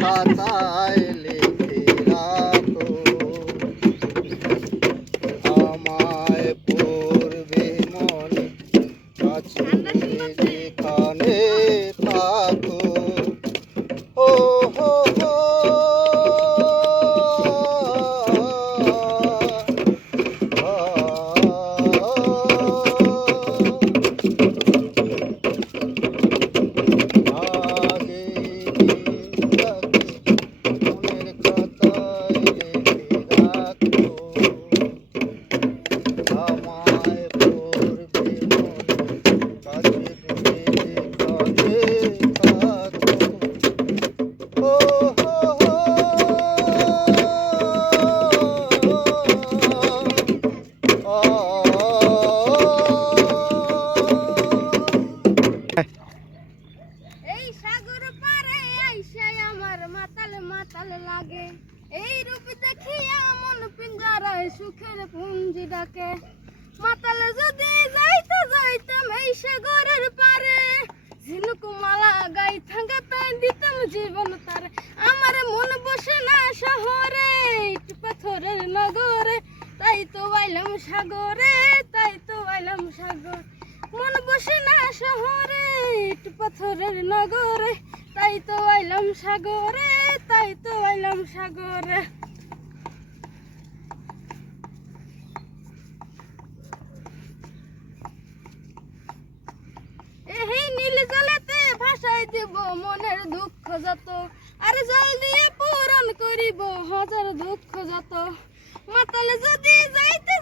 খাতায় লিখে রাখো, আমায় পড়বে মনে কাছে যেখানে থাকো। ও হো হো এই সাগর পারে আইসাই আমার মাতাল মাতাল লাগে, এই রূপ দেখিয়া মন পিঞ্জরায় সুখের পুঞ্জি ডাকে। মাতাল যদি যাইতাম এই সাগরের পারে, ঝিনুক মালা গাইতাম গাতায় দিতাম জীবন তারে। আমার মন বসে না শহরে, ইট পাথরের নগরে, তাই তো আইলাম সাগরে, তাই তো আইলাম সাগর। মন বসে না শহরে, ইট পাথরের নগরে, তাই তো আইলাম সাগরে, তাই তো আইলাম সাগরে। এই নীল জলেতে ভাসাই দিব মনের দুঃখ যত, আরে জল দিয়ে পূরণ করিব হাজার দুঃখ যত। মাতাল যদি যাইতে